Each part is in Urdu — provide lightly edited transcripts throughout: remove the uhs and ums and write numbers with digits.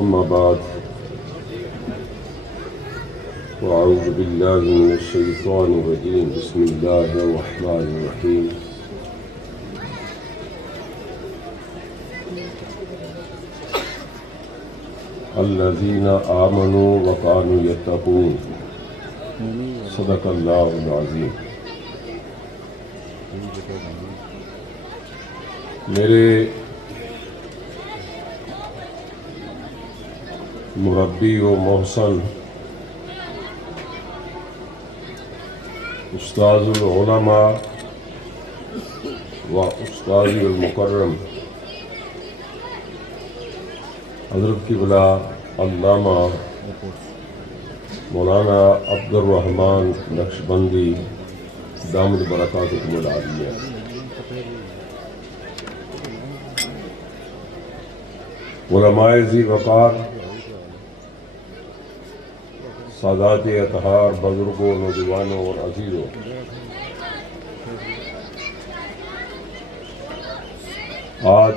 أما بعد وأعوذ بالله من الشيطان الرجيم بسم الله الرحمن الرحيم الذين آمنوا وكانوا يتقون صدق الله العظيم۔ میرے مربی و محسن استاذ العلماء و استاذ المکرم حضرت قبلہ علامہ مولانا عبد الرحمن نقشبندی دامت برکاتکم العالیہ، علماء ذی وقار، سادات اطہار، بزرگوں، نوجوانوں اور عزیزوں، آج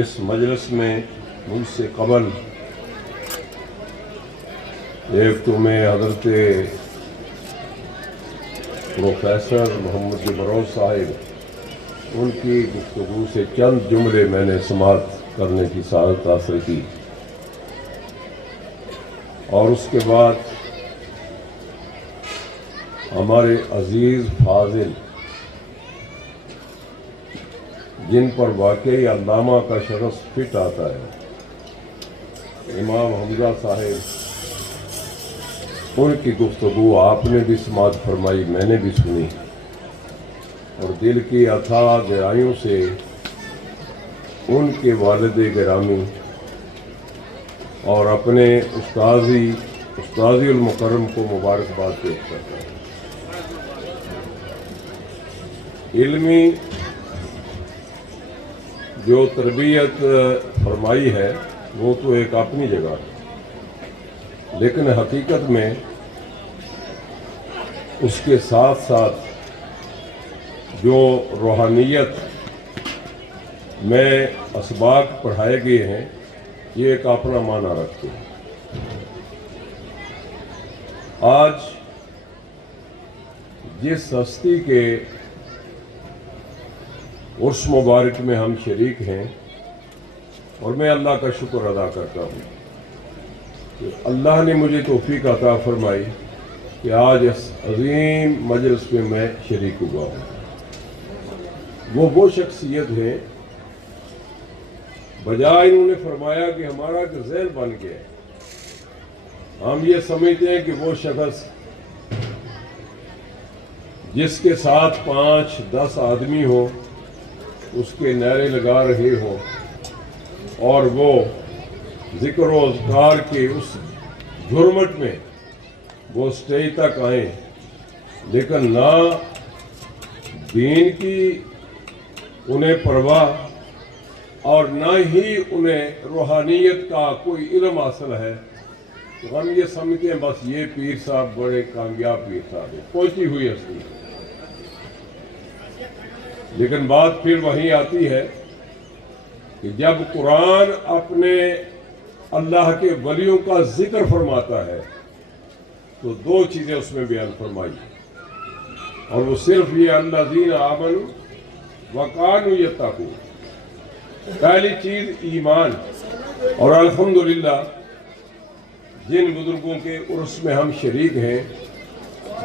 اس مجلس میں مجھ سے قبل ایک تو میں حضرت پروفیسر محمد جبروز صاحب ان کی گفتگو سے چند جملے میں نے سماعت کرنے کی سعادت حاصل کی، اور اس کے بعد ہمارے عزیز فاضل جن پر واقعی علامہ کا شخص فٹ آتا ہے، امام حمزہ صاحب، ان کی گفتگو آپ نے بھی سماعت فرمائی، میں نے بھی سنی، اور دل کی اتھاہ گہرائیوں سے ان کے والد گرامی اور اپنے استاذی المکرم کو مبارکباد پیش کرتا ہے۔ علمی جو تربیت فرمائی ہے وہ تو ایک اپنی جگہ ہے، لیکن حقیقت میں اس کے ساتھ ساتھ جو روحانیت میں اسباق پڑھائے گئے ہیں یہ ایک اپنا معنی رکھتے ہیں۔ آج جس ہستی کے عرس مبارک میں ہم شریک ہیں، اور میں اللہ کا شکر ادا کرتا ہوں کہ اللہ نے مجھے توفیق عطا فرمائی کہ آج اس عظیم مجلس میں میں شریک ہوا ہوں۔ وہ شخصیت ہے، بجائے انہوں نے فرمایا کہ ہمارا ایک ذہن بن گیا ہے، ہم یہ سمجھتے ہیں کہ وہ شخص جس کے ساتھ 5-10 آدمی ہو، اس کے نعرے لگا رہے ہوں اور وہ ذکر و اذکار کے اس جھرمٹ میں وہ اسٹیج تک آئیں، لیکن نہ دین کی انہیں پرواہ اور نہ ہی انہیں روحانیت کا کوئی علم حاصل ہے، تو ہم یہ سمجھتے ہیں بس یہ پیر صاحب بڑے کامیاب پیر صاحب ہیں، پہنچی ہوئی ہستی۔ لیکن بات پھر وہیں آتی ہے کہ جب قرآن اپنے اللہ کے ولیوں کا ذکر فرماتا ہے تو 2 چیزیں اس میں بیان فرمائی، اور وہ صرف یہ الذین آمنوا وکانوا یتقون، پہلی چیز ایمان۔ اور الحمدللہ جن بزرگوں کے عرس میں ہم شریک ہیں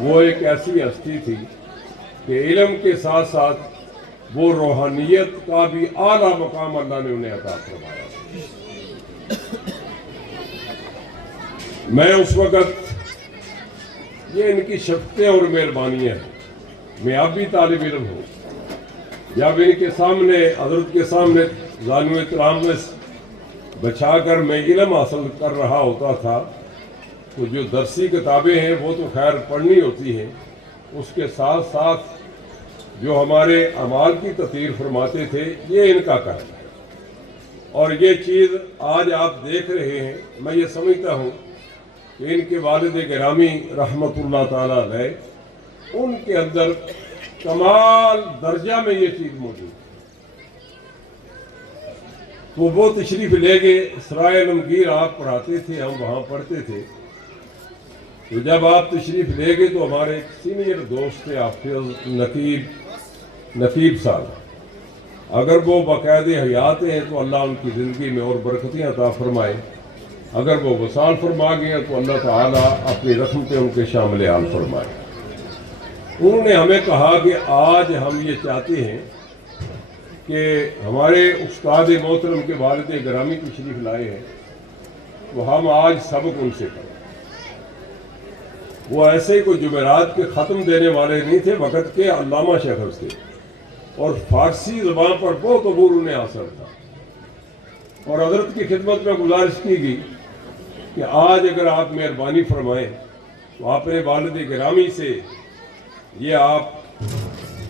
وہ ایک ایسی ہستی تھی کہ علم کے ساتھ ساتھ وہ روحانیت کا بھی اعلیٰ مقام اللہ نے انہیں عطا فرمایا۔ میں اس وقت یہ ان کی شفقتیں اور مہربانیاں ہیں، میں اب بھی طالب علم ہوں، جب ان کے سامنے حضرت کے سامنے زانو احترام میں بچھا کر میں علم حاصل کر رہا ہوتا تھا تو جو درسی کتابیں ہیں وہ تو خیر پڑھنی ہوتی ہیں، اس کے ساتھ ساتھ جو ہمارے اعمال کی تطہیر فرماتے تھے یہ ان کا کام ہے، اور یہ چیز آج آپ دیکھ رہے ہیں۔ میں یہ سمجھتا ہوں کہ ان کے والد گرامی رحمت اللہ تعالیٰ علیہ، ان کے اندر کمال درجہ میں یہ چیز موجود ہے۔ تو وہ تشریف لے گئے. سرائے علمگیر آپ پڑھاتے تھے, ہم وہاں پڑھتے تھے. تو جب آپ تشریف لے گئے تو ہمارے ایک سینئر دوست تھے حافظ نقیب صاحب, اگر وہ باقاعدہ حیات ہیں تو اللہ ان کی زندگی میں اور برکتیں عطا فرمائے, اگر وہ وصال فرما گئے تو اللہ تعالیٰ اپنی رحمتیں ان کے شامل حال فرمائے. انہوں نے ہمیں کہا کہ آج ہم یہ چاہتے ہیں کہ ہمارے استاد محترم کے والد گرامی تشریف لائے ہیں, تو ہم آج سبق ان سے کریں. وہ ایسے ہی کوئی جمعرات کے ختم دینے والے نہیں تھے, وقت کے علامہ شخص تھے, اور فارسی زبان پر بہت عبور انہیں حاصل تھا. اور حضرت کی خدمت میں گزارش کی گئی کہ آج اگر آپ مہربانی فرمائیں تو اپنے والد گرامی سے یہ آپ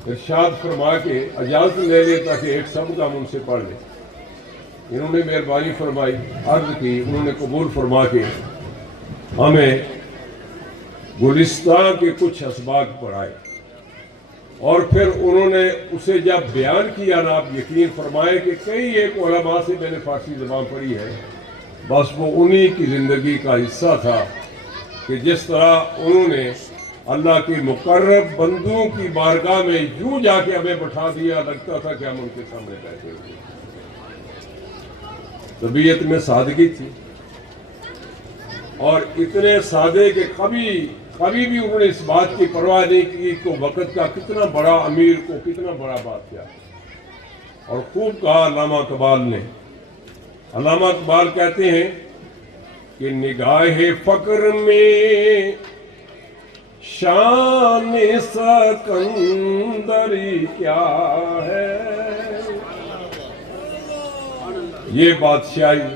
ارشاد فرما کے اجازت لے لیں تاکہ ایک سبق ہم ان سے پڑھ لیں. انہوں نے مہربانی فرمائی, عرض کی, انہوں نے قبول فرما کے ہمیں گلستان کے کچھ اسباق پڑھائے, اور پھر انہوں نے اسے جب بیان کیا نا, آپ یقین فرمائے کہ کئی ایک علماء سے میں نے فارسی زبان پڑھی ہے, بس وہ انہی کی زندگی کا حصہ تھا کہ جس طرح انہوں نے اللہ کے مقرب بندوں کی بارگاہ میں یوں جا کے ہمیں بٹھا دیا, لگتا تھا کہ ہم ان کے سامنے بیٹھے ہوئے. طبیعت میں سادگی تھی, اور اتنے سادے کہ کبھی بھی انہوں نے اس بات کی پرواہ نہیں کی کہ وقت کا کتنا بڑا امیر کو کتنا بڑا بادشاہ. اور خوب کہا علامہ اقبال نے. علامہ اقبال کہتے ہیں کہ نگاہ فقر میں شان سکندری کیا ہے. یہ بادشاہی,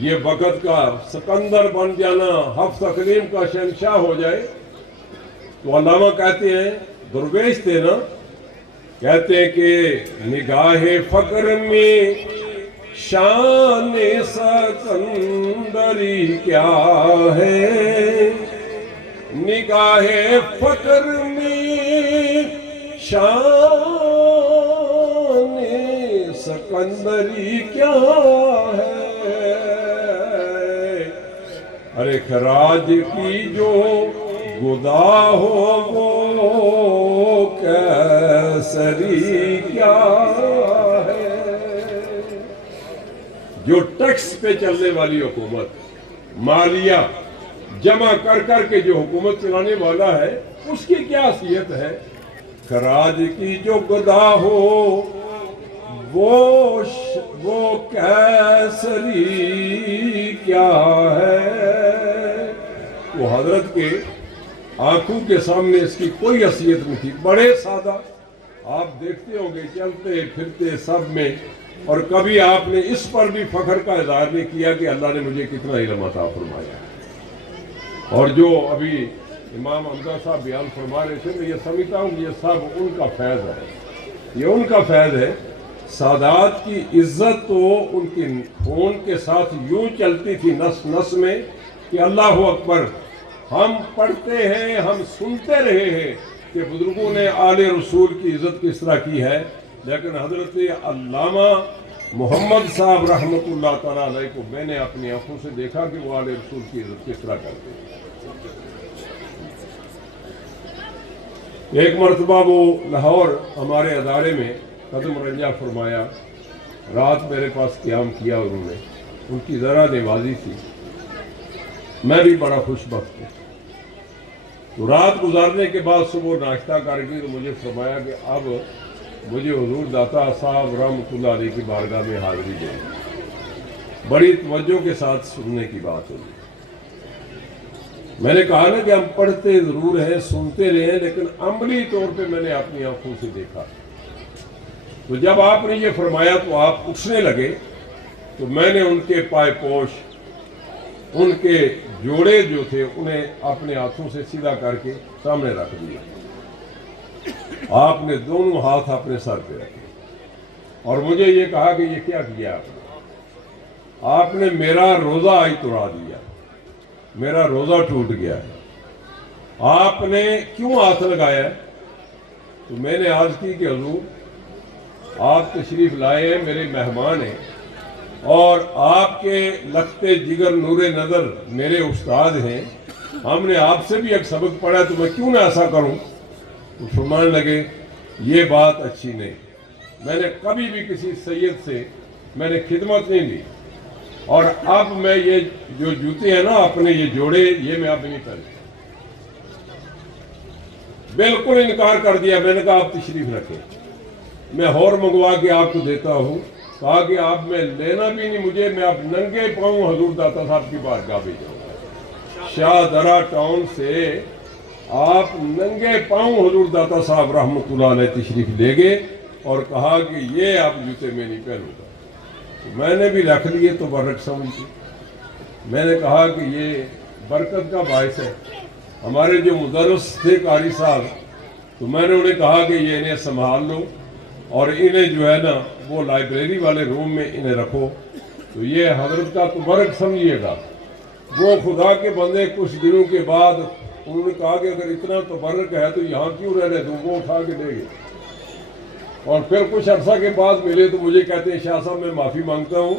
یہ وقت کا سکندر بن جانا, حفظ اقلیم کا شہنشاہ ہو جائے. تو علامہ کہتے ہیں, درویش تھے نا, کہتے ہیں کہ نگاہ فقر میں شان سکندری کیا ہے, نگاہ فقر میں شان سکندری کیا ہے. ارے خراج کی جو گدا ہو وہ کیسری کیا ہے. جو ٹیکس پہ چلنے والی حکومت, مالیہ جمع کر کر کے جو حکومت چلانے والا ہے, اس کی کیا حیثیت ہے. خراج کی جو گدا ہو وہ کیسری کیا ہے. وہ حضرت کے آنکھوں کے سامنے اس کی کوئی حیثیت نہیں تھی. بڑے سادہ, آپ دیکھتے ہوں گے چلتے پھرتے سب میں, اور کبھی آپ نے اس پر بھی فخر کا اظہار نہیں کیا کہ اللہ نے مجھے کتنا علم عطا فرمایا. اور جو ابھی امام حمزہ صاحب بیان فرما رہے تھے, میں یہ سمجھتا ہوں کہ یہ سب ان کا فیض ہے, یہ ان کا فیض ہے. سادات کی عزت تو ان کی خون کے ساتھ یوں چلتی تھی نس نس میں کہ اللہ اکبر. ہم پڑھتے ہیں, ہم سنتے رہے ہیں کہ بزرگوں نے آل رسول کی عزت کس طرح کی ہے, لیکن حضرت علامہ محمد صاحب رحمۃ اللہ تعالیٰ علیہ کو میں نے اپنی آنکھوں سے دیکھا کہ وہ آل رسول کی عزت کس طرح کرتے ہیں. ایک مرتبہ وہ لاہور ہمارے ادارے میں قدم رنجہ فرمایا, رات میرے پاس قیام کیا انہوں نے, ان کی ذرا نوازی تھی, میں بھی بڑا خوش بخت ہوں. تو رات گزارنے کے بعد صبح ناشتہ کر کے تو مجھے فرمایا کہ اب مجھے حضور داتا صاحب رحمۃ اللہ علیہ کی بارگاہ میں حاضری دیں. بڑی توجہ کے ساتھ سننے کی بات ہوئی. میں نے کہا نا کہ ہم پڑھتے ضرور ہیں, سنتے رہے ہیں, لیکن عملی طور پہ میں نے اپنی آنکھوں سے دیکھا. تو جب آپ نے یہ فرمایا تو آپ اٹھنے لگے, تو میں نے ان کے پائے پوش, ان کے جوڑے جو تھے انہیں اپنے ہاتھوں سے سیدھا کر کے سامنے رکھ دیا. آپ نے دونوں ہاتھ اپنے سر پہ رکھے اور مجھے یہ کہا کہ یہ کیا کیا آپ نے. آپ نے میرا روزہ آج توڑا دیا, میرا روزہ ٹوٹ گیا ہے. آپ نے کیوں ہاتھ لگایا؟ تو میں نے عرض کی کہ حضور آپ تشریف لائے ہیں, میرے مہمان ہیں, اور آپ کے لختے جگر نور نظر میرے استاد ہیں، ہم نے آپ سے بھی ایک سبق پڑھا تو میں کیوں نہ ایسا کروں؟ تو فرمانے لگے یہ بات اچھی نہیں، میں نے کبھی بھی کسی سید سے میں نے خدمت نہیں لی، اور اب میں یہ جو جوتے ہیں نا اپنے یہ جوڑے یہ میں اب نہیں پہنتا۔ بالکل انکار کر دیا۔ میں نے کہا آپ تشریف رکھیں، میں اور منگوا کے آپ کو دیتا ہوں۔ کہا کہ آپ میں لینا بھی نہیں مجھے، میں اب ننگے پاؤں حضور داتا صاحب کی بارگاہ بھی جاؤں گا۔ شاہ درہ ٹاؤن سے آپ ننگے پاؤں حضور داتا صاحب رحمۃ اللہ علیہ تشریف لے گئے اور کہا کہ یہ آپ جوتے میں نہیں پہنوں گا۔ میں نے بھی رکھ لیے تو برکت سمجھ کے، میں نے کہا کہ یہ برکت کا باعث ہے۔ ہمارے جو مدرس تھے قاری صاحب، تو میں نے انہیں کہا کہ یہ انہیں سنبھال لو اور انہیں جو ہے نا وہ لائبریری والے روم میں انہیں رکھو۔ تو یہ حضرت کا تبرک سمجھیے گا۔ وہ خدا کے بندے کچھ دنوں کے بعد انہوں نے کہا کہ اگر اتنا تبرک ہے تو یہاں کیوں رہنے دوں، وہ اٹھا کے لے گئے۔ اور پھر کچھ عرصہ کے بعد ملے تو مجھے کہتے ہیں شاہ صاحب میں معافی مانگتا ہوں،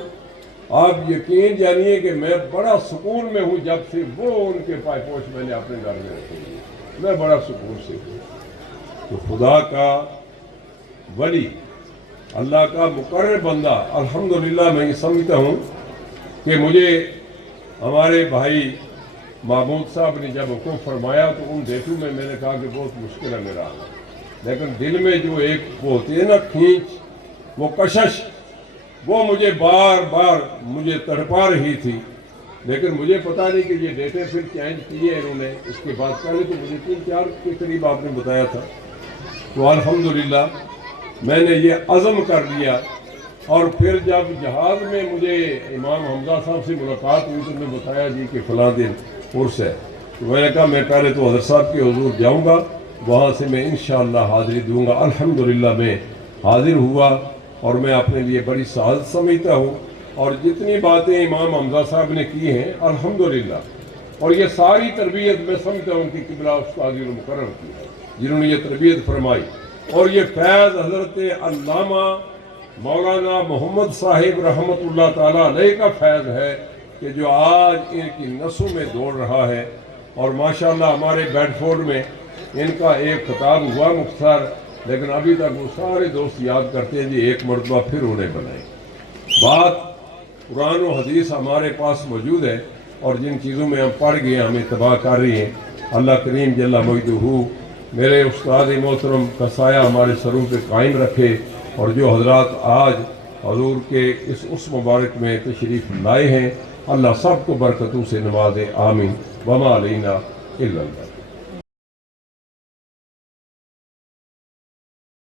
آپ یقین جانیے کہ میں بڑا سکون میں ہوں جب سے وہ ان کے پائپوش میں نے اپنے گھر میں رکھے ہوئے، میں بڑا سکون سے ہوں۔ تو خدا کا ولی، اللہ کا مقرر بندہ، الحمدللہ میں یہ سمجھتا ہوں کہ مجھے ہمارے بھائی محمود صاحب نے جب حکم فرمایا تو ان دیکھوں میں نے کہا کہ بہت مشکل ہے میرا، لیکن دل میں جو ایک وہ ہوتی ہے نا کھینچ، وہ کشش، وہ مجھے بار بار مجھے تڑپا رہی تھی۔ لیکن مجھے پتا نہیں کہ یہ ڈیٹے پھر چینج کیے انہوں نے، اس کے بعد پہلے تو مجھے 3-4 کے قریب آپ نے بتایا تھا۔ تو الحمدللہ میں نے یہ عزم کر لیا، اور پھر جب جہاز میں مجھے امام حمزہ صاحب سے ملاقات ہوئی تو انہوں نے بتایا جی کہ فلاں دن عرس ہے، تو میں نے کہا میں پہلے تو حضرت صاحب کے حضور جاؤں گا، وہاں سے میں انشاءاللہ حاضری دوں گا۔ الحمدللہ میں حاضر ہوا اور میں اپنے لیے بڑی سعادت سمجھتا ہوں، اور جتنی باتیں امام حمزہ صاحب نے کی ہیں الحمدللہ، اور یہ ساری تربیت میں سمجھتا ہوں کہ قبلہ استاد المکرم کی ہے جنہوں نے یہ تربیت فرمائی، اور یہ فیض حضرت علامہ مولانا محمد صاحب رحمۃ اللہ تعالیٰ علیہ کا فیض ہے کہ جو آج ان کی نسوں میں دوڑ رہا ہے۔ اور ماشاءاللہ ہمارے بیڈ فورڈ میں ان کا ایک خطاب ہوا مختصر، لیکن ابھی تک وہ سارے دوست یاد کرتے ہیں جی ایک مرتبہ پھر انہیں بنائیں۔ بات قرآن و حدیث ہمارے پاس موجود ہے، اور جن چیزوں میں ہم پڑھ گئے ہمیں تباہ کر رہی ہیں۔ اللہ کریم جل مجدہ میرے استاد محترم کا سایہ ہمارے سروں پہ قائم رکھے، اور جو حضرات آج حضور کے اس مبارک میں تشریف لائے ہیں اللہ سب کو برکتوں سے نوازے، آمین۔ وما علینا الا اللہ۔